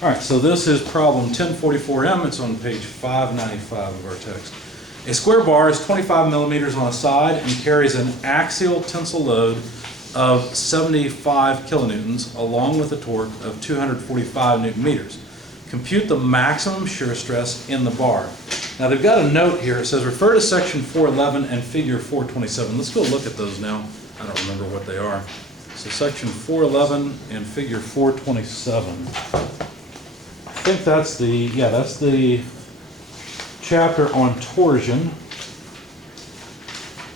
All right, so this is problem 1044M. It's on page 595 of our text. A square bar is 25 millimeters on a side and carries an axial tensile load of 75 kilonewtons along with a torque of 245 newton meters. Compute the maximum shear stress in the bar. Now they've got a note here. It says refer to section 411 and figure 427. Let's go look at those now. I don't remember what they are. So section 411 and figure 427. I think that's the chapter on torsion.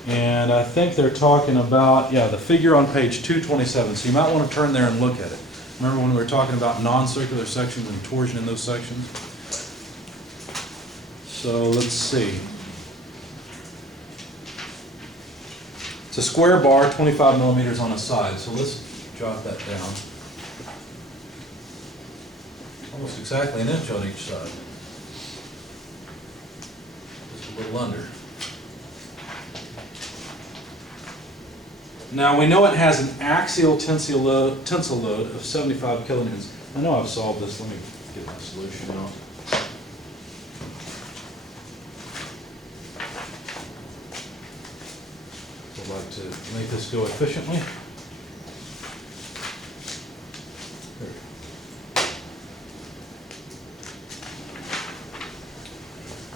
And I think they're talking about, the figure on page 227. So you might want to turn there and look at it. Remember when we were talking about non-circular sections and torsion in those sections? So let's see. It's a square bar, 25 millimeters on a side. So let's jot that down. Almost exactly an inch on each side. Just a little under. Now we know it has an axial tensile load of 75 kilonewtons. I know I've solved this. Let me get my solution out. I'd like to make this go efficiently.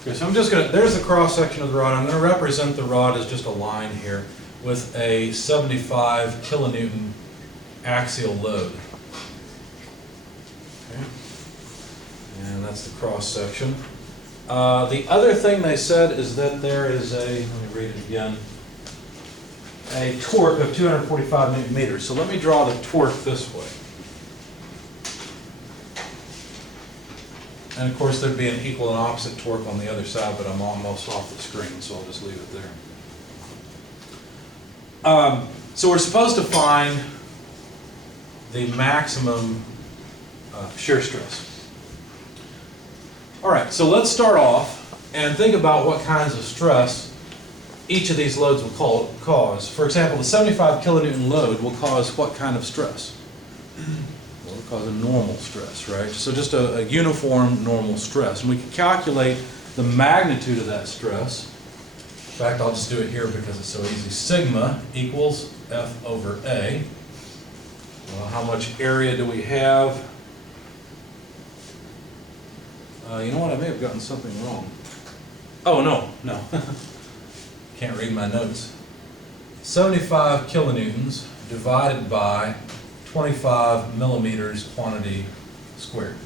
Okay, so I'm just going to, there's the cross section of the rod. I'm going to represent the rod as just a line here with a 75 kilonewton axial load. Okay. And that's the cross section. The other thing they said is that there is a, let me read it again, a torque of 245 newton meters. So let me draw the torque this way. And of course there'd be an equal and opposite torque on the other side, but I'm almost off the screen, so I'll just leave it there. So we're supposed to find the maximum shear stress. All right, so let's start off and think about what kinds of stress each of these loads will cause. For example, the 75 kilonewton load will cause what kind of stress? Well, it'll cause a normal stress, right? So just a uniform normal stress. And we can calculate the magnitude of that stress. In fact, I'll just do it here because it's so easy. Sigma equals F over A. Well, how much area do we have? You know what? I may have gotten something wrong. Oh, no. Can't read my notes. 75 kilonewtons divided by 25 millimeters quantity squared.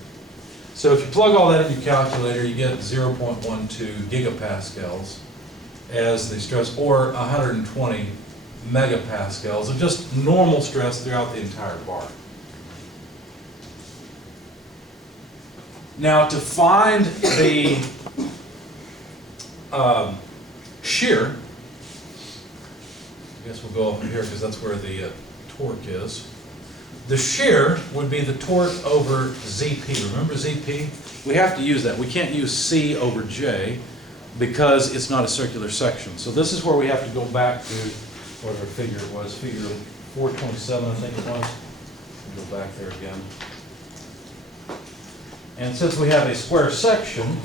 So if you plug all that in your calculator, you get 0.12 gigapascals as the stress, or 120 megapascals of just normal stress throughout the entire bar. Now to find the shear, I guess we'll go over here because that's where the torque is. The shear would be the torque over ZP. Remember ZP? We have to use that. We can't use C over J because it's not a circular section. So this is where we have to go back to whatever figure it was, figure 427 I think it was. We'll go back there again. And since we have a square section,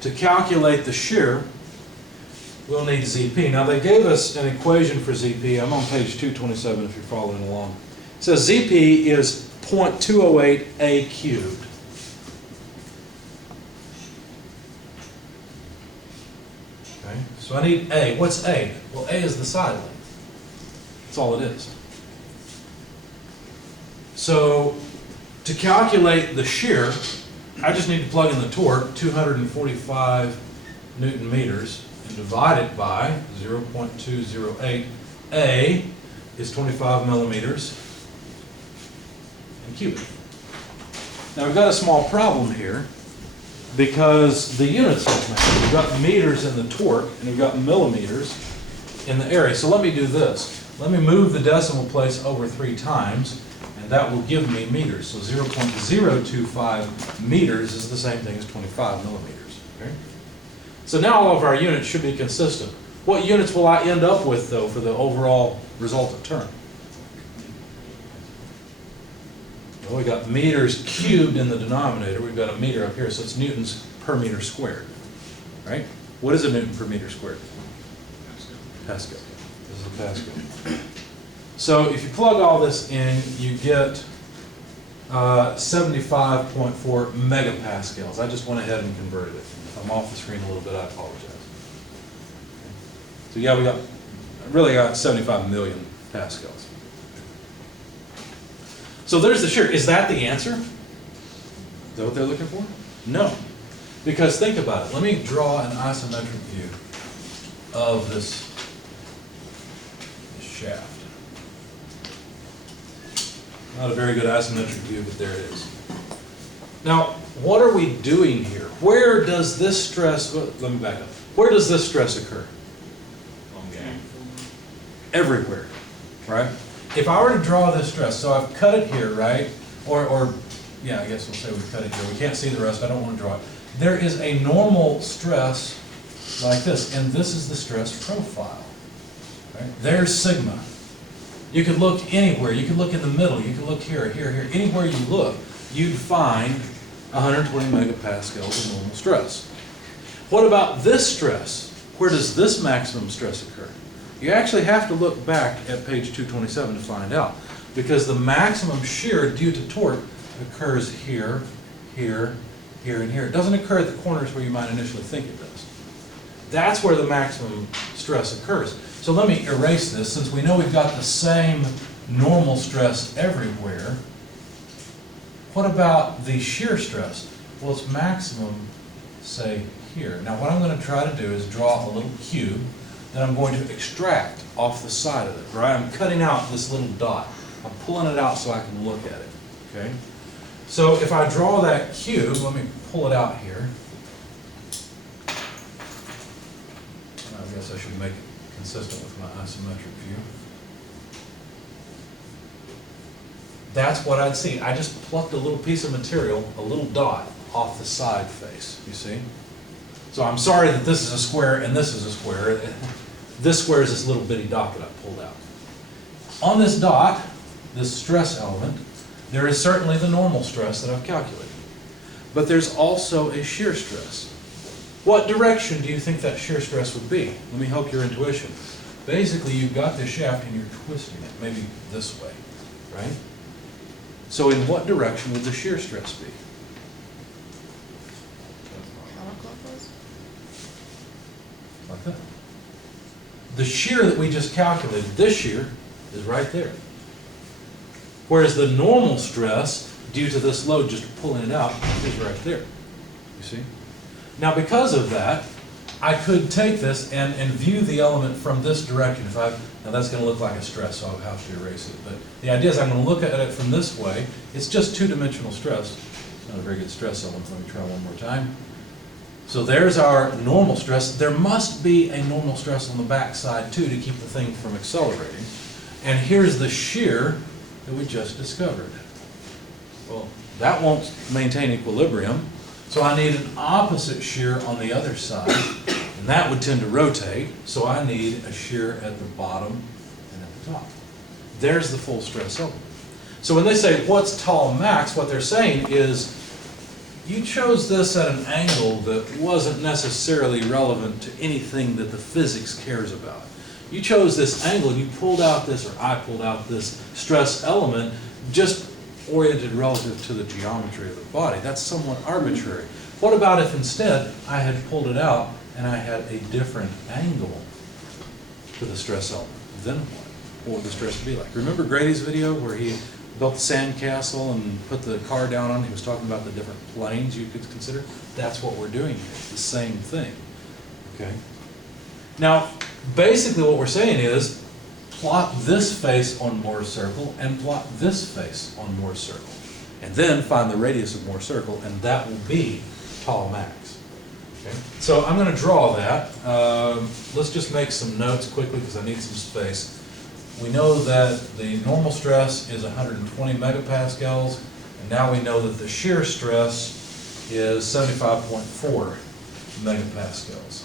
to calculate the shear, we'll need ZP. Now they gave us an equation for ZP. I'm on page 227 if you're following along. It says ZP is 0.208 A cubed. Okay, so I need A. What's A? Well, A is the side length. That's all it is. So to calculate the shear, I just need to plug in the torque, 245 newton meters, and divide it by 0.208. A is 25 millimeters in cubic. Now we've got a small problem here because the units don't match. We've got meters in the torque and we've got millimeters in the area. So let me do this. Let me move the decimal place over 3 times and that will give me meters. So 0.025 meters is the same thing as 25 millimeters. Okay? So now all of our units should be consistent. What units will I end up with, though, for the overall resultant term? Well, we got meters cubed in the denominator. We've got a meter up here, so it's newtons per meter squared, right? What is a newton per meter squared? Pascal. This is a Pascal. So if you plug all this in, you get 75.4 megapascals. I just went ahead and converted it. If I'm off the screen a little bit, I apologize. So yeah, we really got 75 million pascals. So there's the shear. Is that the answer? Is that what they're looking for? No. Because think about it. Let me draw an isometric view of this shaft. Not a very good isometric view, but there it is. Now, what are we doing here? Where does this stress, let me back up. Where does this stress occur? Everywhere, right? If I were to draw this stress, so I've cut it here, right? Or yeah, I guess we'll say we cut it here. We can't see the rest. I don't want to draw it. There is a normal stress like this, and this is the stress profile. Right? There's sigma. You could look anywhere. You could look in the middle. You could look here, here, here. Anywhere you look, you'd find 120 megapascals of normal stress. What about this stress? Where does this maximum stress occur? You actually have to look back at page 227 to find out, because the maximum shear due to torque occurs here, here, here, and here. It doesn't occur at the corners where you might initially think it does. That's where the maximum stress occurs. So let me erase this. Since we know we've got the same normal stress everywhere, what about the shear stress? Well, it's maximum, say, here. Now what I'm going to try to do is draw a little cube that I'm going to extract off the side of it, right? I'm cutting out this little dot. I'm pulling it out so I can look at it, okay? So if I draw that cube, let me pull it out here. I guess I should make it consistent with my isometric view. That's what I'd see. I just plucked a little piece of material, a little dot, off the side face, you see? So I'm sorry that this is a square and this is a square. This square is this little bitty dot that I pulled out. On this dot, this stress element, there is certainly the normal stress that I've calculated. But there's also a shear stress. What direction do you think that shear stress would be? Let me help your intuition. Basically, you've got this shaft and you're twisting it, maybe this way, right? So in what direction would the shear stress be? Like that. The shear that we just calculated, this shear, is right there. Whereas the normal stress, due to this load just pulling it out, is right there. You see? Now because of that, I could take this and view the element from this direction. Now that's going to look like a stress, so I'll have to erase it. But the idea is I'm going to look at it from this way. It's just two-dimensional stress. It's not a very good stress element. Let me try one more time. So there's our normal stress. There must be a normal stress on the back side too to keep the thing from accelerating. And here's the shear that we just discovered. Well, that won't maintain equilibrium. So I need an opposite shear on the other side, and that would tend to rotate. So I need a shear at the bottom and at the top. There's the full stress element. So when they say what's tau max, what they're saying is you chose this at an angle that wasn't necessarily relevant to anything that the physics cares about. You chose this angle and you pulled out this, or I pulled out this stress element just oriented relative to the geometry of the body. That's somewhat arbitrary. What about if instead I had pulled it out and I had a different angle to the stress element? Then what? What would the stress be like? Remember Grady's video where he built the sandcastle and put the car down on it? He was talking about the different planes you could consider. That's what we're doing here. It's the same thing. Okay? Now, basically what we're saying is plot this face on Moore's circle and plot this face on Moore's circle. And then find the radius of Moore's circle, and that will be tau max. Okay? So I'm going to draw that. Let's just make some notes quickly because I need some space. We know that the normal stress is 120 megapascals, and now we know that the shear stress is 75.4 megapascals.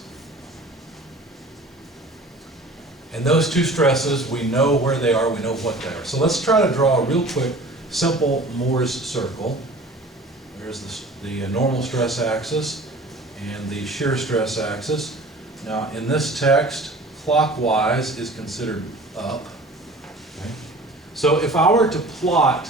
And those two stresses, we know where they are, we know what they are. So let's try to draw a real quick, simple Moore's circle. There's the normal stress axis and the shear stress axis. Now in this text, clockwise is considered up. Okay. So if I were to plot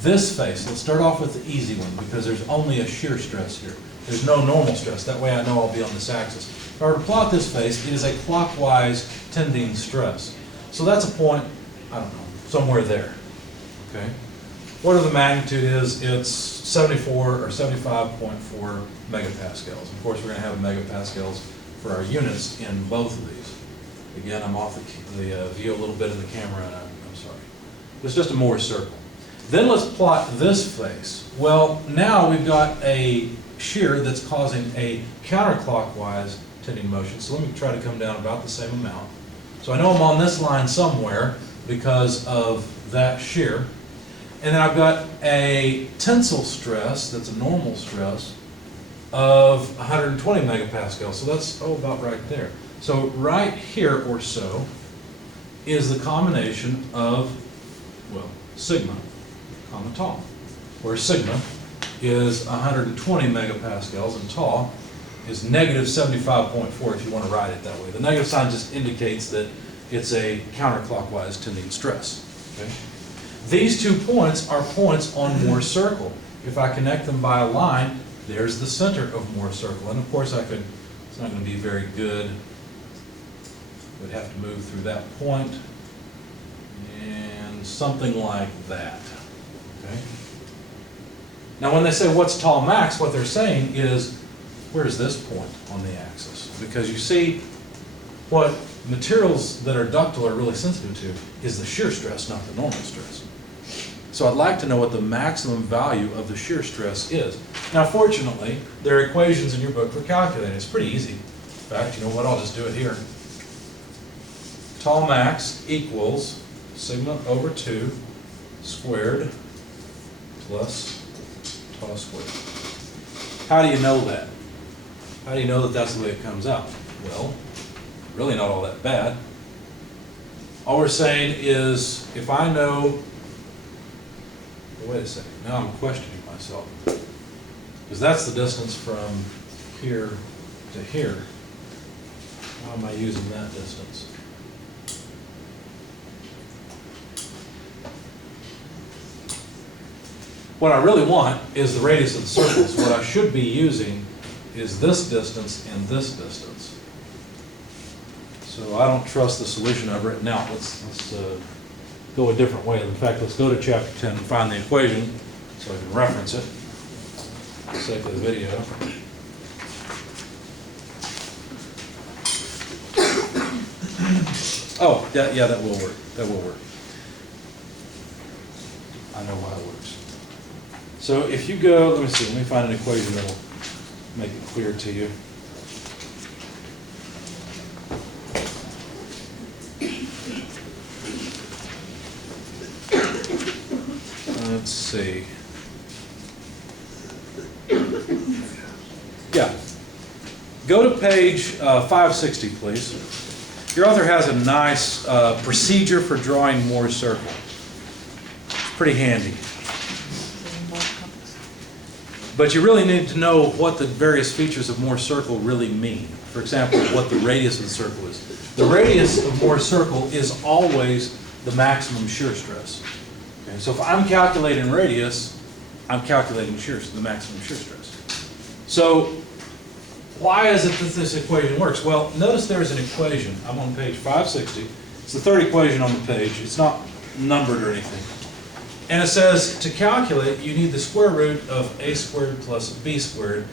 this face, let's start off with the easy one because there's only a shear stress here. There's no normal stress. That way I know I'll be on this axis. If I were to plot this face, it is a clockwise tending stress. So that's a point, I don't know, somewhere there. Okay. What are the magnitude is? It's 74 or 75.4 megapascals. Of course, we're going to have megapascals for our units in both of these. Again, I'm off the view a little bit of the camera, and I'm sorry. It's just a Moore's circle. Then let's plot this face. Well, now we've got a shear that's causing a counterclockwise tending motion. So let me try to come down about the same amount. So I know I'm on this line somewhere because of that shear. And then I've got a tensile stress, that's a normal stress, of 120 megapascals. So that's, about right there. So right here or so is the combination of, well, sigma, comma, tau, where sigma is 120 megapascals and tau is negative 75.4 if you want to write it that way. The negative sign just indicates that it's a counterclockwise tending stress. Okay? These 2 points are points on Moore's circle. If I connect them by a line, there's the center of Moore's circle. And of course it's not going to be very good. We'd have to move through that point and something like that. Okay? Now when they say what's tau max, what they're saying is where's this point on the axis? Because you see what materials that are ductile are really sensitive to is the shear stress, not the normal stress. So I'd like to know what the maximum value of the shear stress is. Now fortunately, there are equations in your book for calculating. It's pretty easy. In fact, you know what, I'll just do it here. Tau max equals sigma over 2 squared plus tau squared. How do you know that? How do you know that that's the way it comes out? Well, really not all that bad. All we're saying is if I know, wait a second, now I'm questioning myself. Because that's the distance from here to here. How am I using that distance? What I really want is the radius of the circle. So what I should be using is this distance and this distance. So I don't trust the solution I've written out. Let's go a different way. In fact, let's go to chapter 10 and find the equation so I can reference it for the sake of the video. Oh, yeah, that will work. That will work. I know how it works. So if you go, let me find an equation that'll make it clear to you. Let's see. Yeah. Go to page 560, please. Your author has a nice procedure for drawing Moore's circle. It's pretty handy. But you really need to know what the various features of Moore's circle really mean. For example, what the radius of the circle is. The radius of Moore's circle is always the maximum shear stress. Okay, so if I'm calculating radius, I'm calculating the maximum shear stress. So why is it that this equation works? Well, notice there's an equation. I'm on page 560. It's the third equation on the page. It's not numbered or anything. And it says to calculate, you need the square root of a squared plus b squared,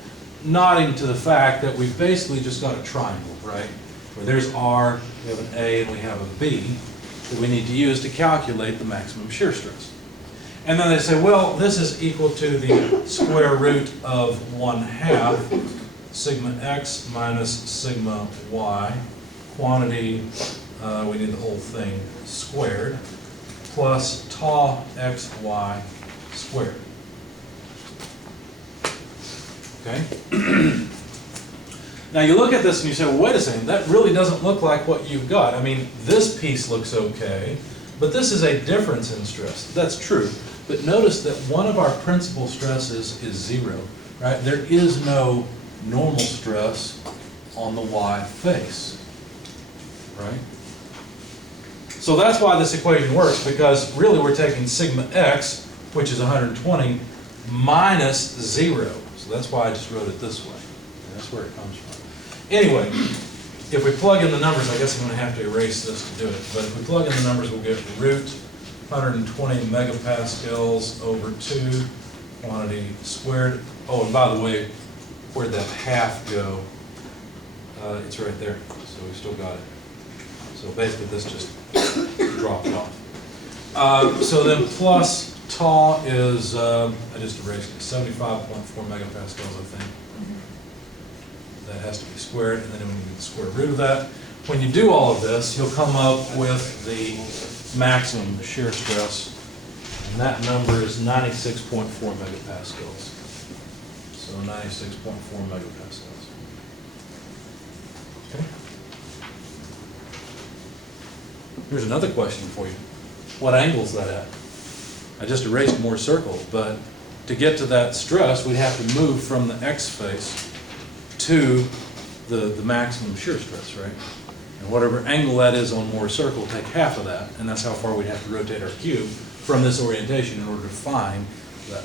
nodding to the fact that we've basically just got a triangle, right? Where there's r, we have an a, and we have a b that we need to use to calculate the maximum shear stress. And then they say, well, this is equal to the square root of 1/2 sigma x minus sigma y, quantity, we need the whole thing squared, plus tau xy squared. Okay? Now you look at this and you say, well, wait a second, that really doesn't look like what you've got. I mean, this piece looks okay, but this is a difference in stress. That's true. But notice that one of our principal stresses is 0, right? There is no normal stress on the Y face, right? So that's why this equation works, because really we're taking sigma x, which is 120, minus 0. So that's why I just wrote it this way. And that's where it comes from. Anyway, if we plug in the numbers, I guess I'm going to have to erase this to do it, but if we plug in the numbers, we'll get root 120 megapascals over 2 quantity squared. Oh, and by the way, where'd that half go? It's right there, so we still got it. So basically this just dropped off. So then plus tau is, I just erased it, 75.4 megapascals, I think. That has to be squared, and then we need the square root of that. When you do all of this, you'll come up with the maximum shear stress, and that number is 96.4 megapascals. So 96.4 megapascals. Okay. Here's another question for you. What angle is that at? I just erased more circles, but to get to that stress, we'd have to move from the X face to the maximum shear stress, right? And whatever angle that is on Moore's circle, take half of that, and that's how far we'd have to rotate our cube from this orientation in order to find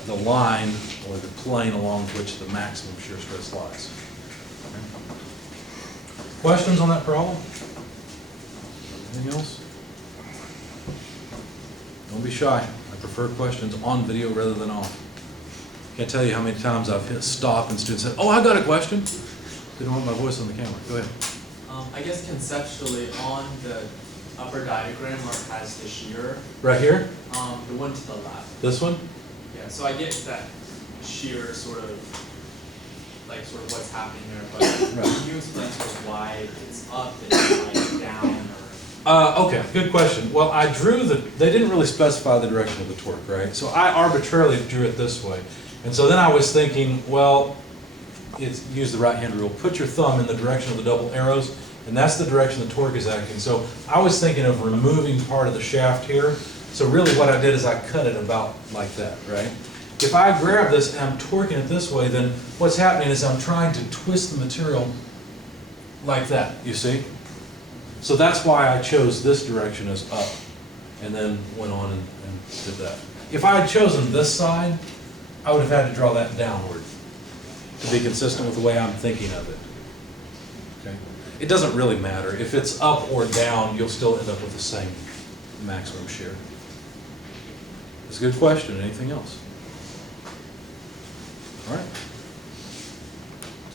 the line or the plane along which the maximum shear stress lies. Okay. Questions on that problem? Anything else? Don't be shy. I prefer questions on video rather than off. Can't tell you how many times I've hit stop and students said, "Oh, I got a question." Didn't want my voice on the camera. Go ahead. I guess conceptually on the upper diagram where it has the shear, Right here? the one to the left. This one? Yeah, so I get that shear sort of what's happening there, but Right. can you explain sort of why it's up and like down or? Okay, good question. Well, I drew they didn't really specify the direction of the torque, right? So I arbitrarily drew it this way. And so then I was thinking, well, use the right-hand rule. Put your thumb in the direction of the double arrows, and that's the direction the torque is acting. So I was thinking of removing part of the shaft here. So really what I did is I cut it about like that, right? If I grab this and I'm torquing it this way, then what's happening is I'm trying to twist the material like that, you see? So that's why I chose this direction as up, and then went on and did that. If I had chosen this side, I would have had to draw that downward to be consistent with the way I'm thinking of it. Okay? It doesn't really matter. If it's up or down, you'll still end up with the same maximum shear. It's a good question. Anything else? All right.